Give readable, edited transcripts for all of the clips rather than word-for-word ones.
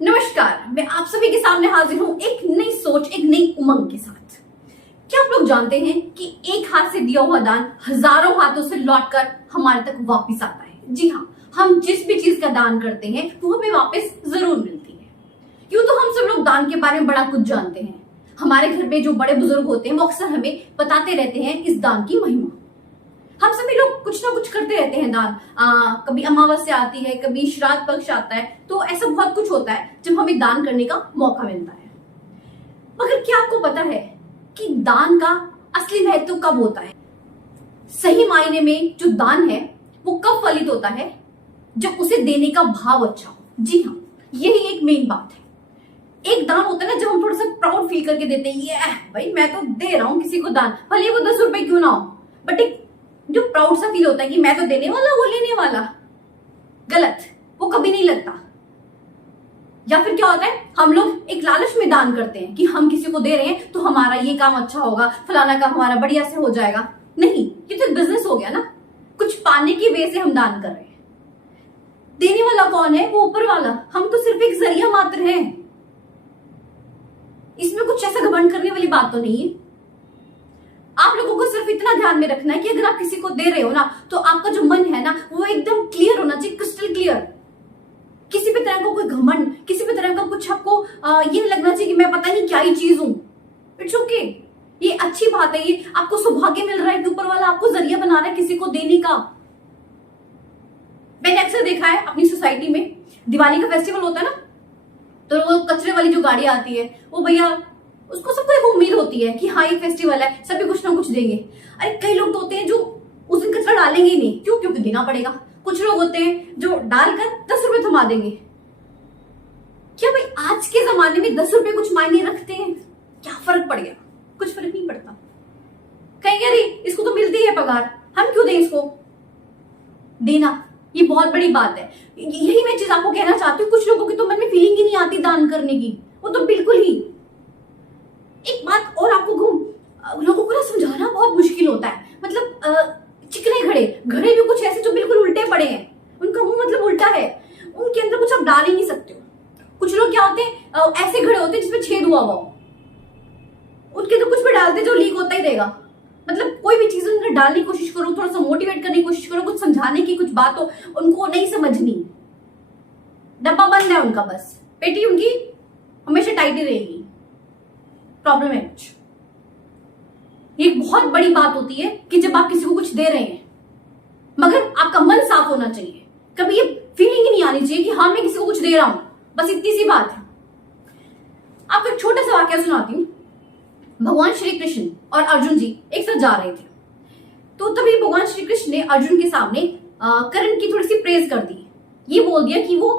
नमस्कार, मैं आप सभी के सामने हाजिर हूं एक नई सोच, एक नई उमंग के साथ। क्या आप लोग जानते हैं कि एक हाथ से दिया हुआ दान हजारों हाथों से लौटकर हमारे तक वापस आता है। जी हाँ, हम जिस भी चीज का दान करते हैं वो हमें वापस जरूर मिलती है। यूं तो हम सब लोग दान के बारे में बड़ा कुछ जानते हैं। हमारे घर में जो बड़े बुजुर्ग होते हैं वो अक्सर हमें बताते रहते हैं इस दान की महिमा। हम सभी लोग कुछ ना कुछ करते रहते हैं दान। कभी अमावस्या आती है, कभी श्राद्ध पक्ष आता है, तो ऐसा बहुत कुछ होता है जब हमें दान करने का मौका मिलता है। मगर क्या आपको पता है कि दान का असली महत्व कब होता है? सही मायने में जो दान है वो कब फलित होता है? जब उसे देने का भाव अच्छा हो। जी हाँ, यही एक मेन बात है। एक दान होता है ना, जब हम थोड़ा सा प्राउड फील करके देते हैं, ये भाई मैं तो दे रहा हूं किसी को दान, भले वो 10 रुपए क्यों ना हो, बट एक जो प्राउड सा फील होता है कि मैं तो देने वाला, वो लेने वाला, गलत, वो कभी नहीं लगता। या फिर क्या होता है, हम लोग एक लालच में दान करते हैं कि हम किसी को दे रहे हैं तो हमारा ये काम अच्छा होगा, फलाना काम हमारा बढ़िया से हो जाएगा। नहीं, ये तो बिजनेस हो गया ना। कुछ पाने की वजह से हम दान कर रहे हैं। देने वाला कौन है? वो ऊपर वाला। हम तो सिर्फ एक जरिया मात्र हैं। इसमें कुछ ऐसा घमंड करने वाली बात तो नहीं है। आप लोगों को सिर्फ इतना ध्यान में रखना है कि अगर आप किसी को दे रहे हो ना, तो आपका जो मन है ना वो एकदम क्लियर होना चाहिए, क्रिस्टल क्लियर। किसी भी तरह का कोई घमंड, किसी भी तरह का कुछ आपको ये लगना चाहिए कि मैं पता नहीं क्या ही चीज हूं। इट्स ओके, ये अच्छी बात है। ये आपको सौभाग्य मिल रहा है कि ऊपर वाला आपको जरिया बना रहा है किसी को देने का। मैंने अक्सर देखा है अपनी सोसाइटी में, दिवाली का फेस्टिवल होता है ना, तो वो कचरे वाली जो गाड़ी आती है, वो भैया, उसको सबको एक उम्मीद होती है कि हाँ ये फेस्टिवल है, सभी कुछ ना कुछ देंगे। अरे कई लोग तो होते हैं जो उस दिन कचरा डालेंगे ही नहीं। क्यों? क्योंकि देना पड़ेगा। कुछ लोग होते हैं जो डालकर 10 रुपए थमा देंगे। क्या भाई आज के जमाने में 10 रुपए कुछ मायने रखते हैं? क्या फर्क पड़ गया? कुछ फर्क नहीं पड़ता। कहेंगे अरे इसको तो मिलती है पगार, हम क्यों दें इसको? देना ये बहुत बड़ी बात है। यही मैं चीज आपको कहना चाहती हूँ। कुछ लोगों की तो मन में फीलिंग ही नहीं आती दान करने की, वो तो बिल्कुल ही। एक बात और आपको लोगों को ना समझाना बहुत मुश्किल होता है। मतलब चिकने घड़े भी कुछ ऐसे जो बिल्कुल उल्टे पड़े हैं, उनका मुंह मतलब उल्टा है, उनके अंदर कुछ आप डाल ही नहीं सकते हो। कुछ लोग क्या होते हैं, ऐसे घड़े होते हैं जिसमें छेद हुआ हो, उनके तो कुछ भी डालते जो लीक होता ही रहेगा। मतलब कोई भी चीज उनमें डालने की कोशिश करो, थोड़ा सा मोटिवेट करने की कोशिश करो, कुछ समझाने की कुछ बात हो, उनको नहीं समझनी। डब्बा बंद है उनका, बस पेटी उनकी हमेशा टाइट ही रहेगी। प्रॉब्लम है कुछ। ये बहुत बड़ी बात होती है कि जब आप किसी को कुछ दे रहे हैं, मगर आपका मन साफ होना चाहिए। कभी ये फीलिंग ही नहीं आनी चाहिए कि हाँ मैं किसी को कुछ दे रहा हूं, बस इतनी सी बात है। आपको एक छोटा सा वाक्य सुनाती हूँ। भगवान श्री कृष्ण और अर्जुन जी एक साथ जा रहे थे, तो तभी भगवान श्री कृष्ण ने अर्जुन के सामने कर्ण की थोड़ी सी प्रेज कर दी। ये बोल दिया कि वो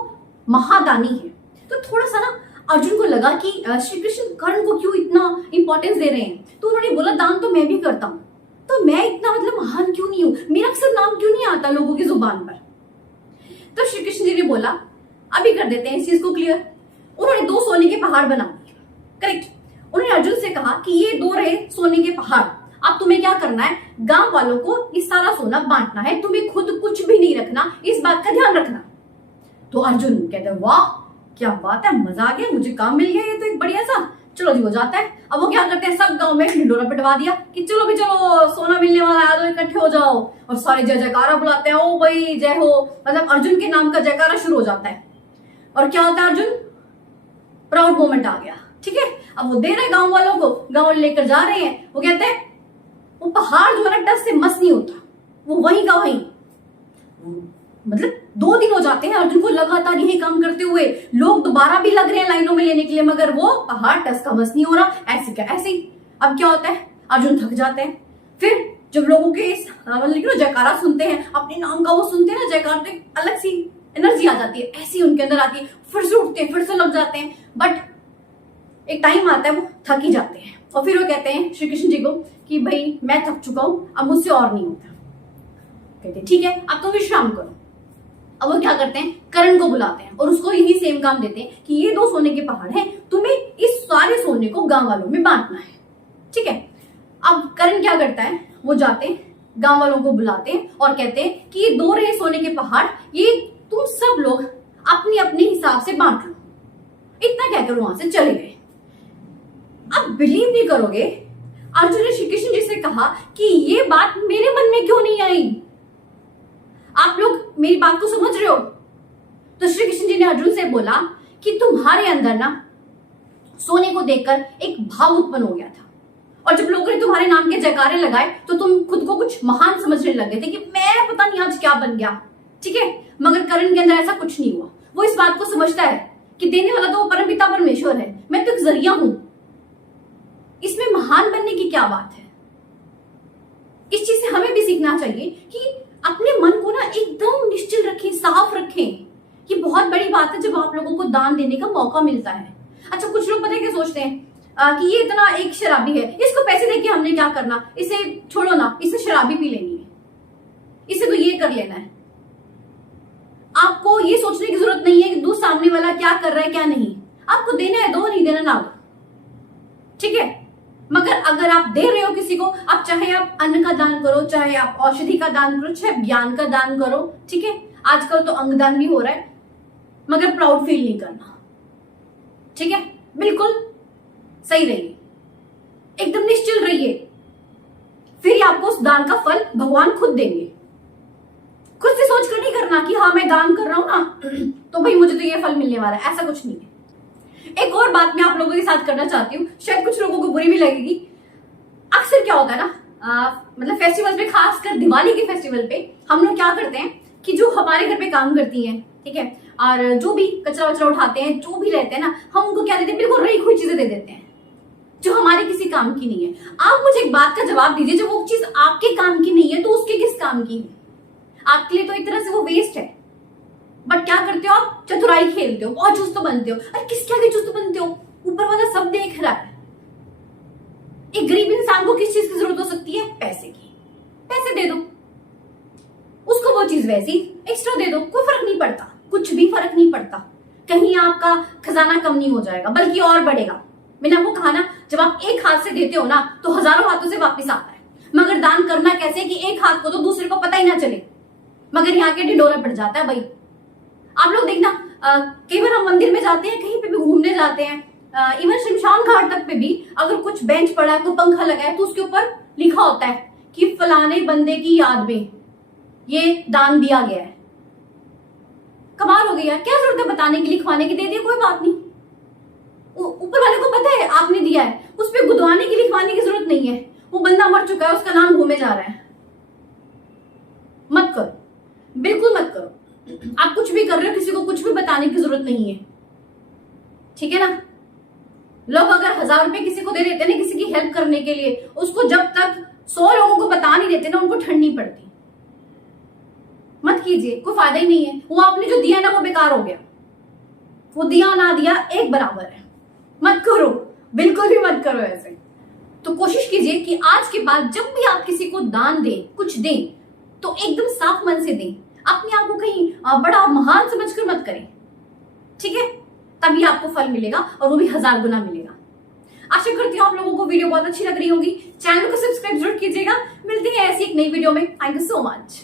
महादानी है। तो थोड़ा सा ना अर्जुन को लगा कि श्री कृष्ण कर्ण को क्यों इतना इंपॉर्टेंस दे रहे हैं। तो उन्होंने बोला दान तो मैं भी करता हूं, तो मैं इतना मतलब महान क्यों नहीं हूं, मेरा अक्सर नाम क्यों नहीं आता लोगों की जुबान पर। तो श्री कृष्ण जी ने बोला अभी कर देते हैं इस चीज को क्लियर। उन्होंने 2 सोने के पहाड़ बना दिए। करेक्ट। उन्होंने अर्जुन से कहा कि ये 2 रहे सोने के पहाड़, अब तुम्हें क्या करना है, गांव वालों को ये सारा सोना बांटना है, तुम्हें खुद कुछ भी नहीं रखना, इस बात का ध्यान रखना। तो अर्जुन कहते वाह क्या बात है, मजा आ गया, मुझे काम मिल गया, ये तो एक बढ़िया सा। चलो जी, हो जाता है। अब वो क्या करते हैं, सब गांव में ढिंडोरा पिटवा दिया कि चलो भी चलो, सोना मिलने वाला है, तो इकट्ठे हो जाओ। और सारे जय जयकारा बुलाते हैं, ओ भाई जय हो, मतलब अर्जुन के नाम का जयकारा शुरू हो जाता है। और क्या होता है, अर्जुन प्राउड मोमेंट आ गया। ठीक है, अब वो दे रहे गांव वालों को, गांव वाले लेकर जा रहे हैं। वो कहते हैं वो पहाड़ जो है ना टस से मस नहीं होता, वो वहीं का वहीं। मतलब 2 दिन हो जाते हैं अर्जुन को लगातार यही काम करते हुए, लोग दोबारा भी लग रहे हैं लाइनों में लेने के लिए, मगर वो पहाड़ टस का मस नहीं हो रहा। ऐसे क्या ऐसे ही। अब क्या होता है, अर्जुन थक जाते हैं। फिर जब लोगों के मतलब जयकारा सुनते हैं, अपने नाम का वो सुनते हैं ना जयकार, तो एक अलग सी एनर्जी आ जाती है, ऐसी उनके अंदर आती है, फिर से उठते हैं, फिर से लग जाते हैं। बट एक टाइम आता है वो थक ही जाते हैं, और फिर वो कहते हैं श्री कृष्ण जी को कि भाई मैं थक चुका हूं, अब मुझसे और नहीं होता। कहते ठीक है, अब तुम विश्राम करो। अब वो क्या करते हैं, कर्ण को बुलाते हैं और उसको यही सेम काम देते हैं कि ये 2 सोने के पहाड़ हैं, तुम्हें इस सारे सोने को गांव वालों में बांटना है। ठीक है। अब कर्ण क्या करता है, वो जाते हैं गांव वालों को बुलाते हैं और कहते हैं कि ये 2 रहे सोने के पहाड़, ये तुम सब लोग अपने अपने हिसाब से बांट लो। इतना क्या करो, वहां से चले गए। आप बिलीव नहीं करोगे, अर्जुन ने श्री कृष्ण जी से कहा कि ये बात मेरे मन में क्यों नहीं आई। आप लोग मेरी बात को समझ रहे हो? तो श्री कृष्ण जी ने अर्जुन से बोला कि तुम्हारे अंदर ना सोने को देखकर एक भाव उत्पन्न हो गया था, और जब लोगों ने तुम्हारे नाम के जयकारे लगाए तो तुम खुद को कुछ महान समझने लगे थे कि मैं पता नहीं आज क्या बन गया। ठीक है, मगर करण के अंदर ऐसा कुछ नहीं हुआ। वो इस बात को समझता है कि देने वाला तो वो परमपिता परमेश्वर है, मैं तो एक जरिया हूं। इसमें महान बनने की क्या बात है? इस चीज से हमें भी सीखना चाहिए कि अपने मन को ना एकदम निश्चल रखें, साफ रखें। ये बहुत बड़ी बात है जब आप लोगों को दान देने का मौका मिलता है। अच्छा, कुछ लोग पता है क्या सोचते हैं कि ये इतना एक शराबी है, इसको पैसे देके हमने क्या करना, इसे छोड़ो ना, इसे शराबी पी लेनी है, इसे तो ये कर लेना है। आपको ये सोचने की जरूरत नहीं है कि दूसरा सामने वाला क्या कर रहा है क्या नहीं। आपको देना है दो, नहीं देना ना दो। ठीक है, मगर अगर आप दे रहे हो किसी को, आप चाहे आप अन्न का दान करो, चाहे आप औषधि का दान करो, चाहे ज्ञान का दान करो। ठीक है, आजकल तो अंगदान भी हो रहा है, मगर प्राउड फील नहीं करना। ठीक है, बिल्कुल सही रहिए, एकदम निश्चल रहिए, फिर आपको उस दान का फल भगवान खुद देंगे। खुद से सोच कर नहीं करना कि हाँ मैं दान कर रहा हूं ना तो भाई मुझे तो ये फल मिलने वाला है, ऐसा कुछ नहीं है। एक और बात मैं आप लोगों के साथ करना चाहती हूँ, शायद कुछ लोगों को बुरी भी लगेगी। अक्सर क्या होता है ना, मतलब फेस्टिवल्स पे, खासकर दिवाली के फेस्टिवल पे हम लोग क्या करते हैं कि जो हमारे घर पे काम करती हैं, ठीक है, और जो भी कचरा वचरा उठाते हैं, जो भी रहते हैं ना, हम उनको क्या देते हैं, बिल्कुल रही हुई चीजें दे देते हैं जो हमारे किसी काम की नहीं है। आप मुझे एक बात का जवाब दीजिए, जब वो चीज आपके काम की नहीं है तो उसके किस काम की है? आपके लिए तो एक तरह से वो वेस्ट है, बट क्या करते हो आप? चतुराई खेलते हो, बहुत चुस्त बनते हो। अरे किसके आगे चुस्त बनते हो? ऊपर वाला सब देख रहा है। एक गरीब इंसान को किस चीज की जरूरत हो सकती है? पैसे की। पैसे दे दो उसको, वो चीज वैसी एक्स्ट्रा दे दो, कोई फर्क नहीं पड़ता, कुछ भी फर्क नहीं पड़ता। कहीं आपका खजाना कम नहीं हो जाएगा, बल्कि और बढ़ेगा। मैंने आपको कहा ना, जब आप एक हाथ से देते हो ना तो हजारों हाथों से वापस आता है। मगर दान करना कैसे कि एक हाथ को तो दूसरे को पता ही ना चले, मगर यहाँ के ढिंडोरा पड़ जाता है भाई। आप लोग देखना, कई बार हम मंदिर में जाते हैं, कहीं पे भी घूमने जाते हैं, इवन शमशान घाट तक पे भी अगर कुछ बेंच पड़ा है, कोई पंखा लगा है, तो उसके ऊपर लिखा होता है कि फलाने बंदे की याद में ये दान दिया गया है। कमाल हो गया, क्या जरूरत है बताने की, लिखवाने की? दे दिया, कोई बात नहीं, ऊपर वाले को पता है आपने दिया है, उस पर गुदवाने की, लिखवाने की जरूरत नहीं है। वो बंदा मर चुका है, उसका नाम घूमे जा रहा है। मत करो, बिल्कुल मत करो। आप कुछ भी कर रहे हो, किसी को कुछ भी बताने की जरूरत नहीं है। ठीक है ना? लोग अगर 1000 रुपए किसी को दे देते ना किसी की हेल्प करने के लिए, उसको जब तक 100 लोगों को बता नहीं देते ना, उनको ठंड नहीं पड़ती। मत कीजिए, कोई फायदा ही नहीं है। वो आपने जो दिया ना वो बेकार हो गया, वो दिया ना दिया एक बराबर है। मत करो, बिल्कुल भी मत करो ऐसे। तो कोशिश कीजिए कि आज के बाद जब भी आप किसी को दान दें, कुछ दें, तो एकदम साफ मन से दें। अपने आप को कहीं बड़ा महान समझकर मत करें। ठीक है? तभी आपको फल मिलेगा, और वो भी 1000 गुना मिलेगा। आशा करती हूँ आप लोगों को वीडियो बहुत अच्छी लग रही होगी। चैनल को सब्सक्राइब जरूर कीजिएगा। मिलते हैं ऐसी एक नई वीडियो में। Thank you so much.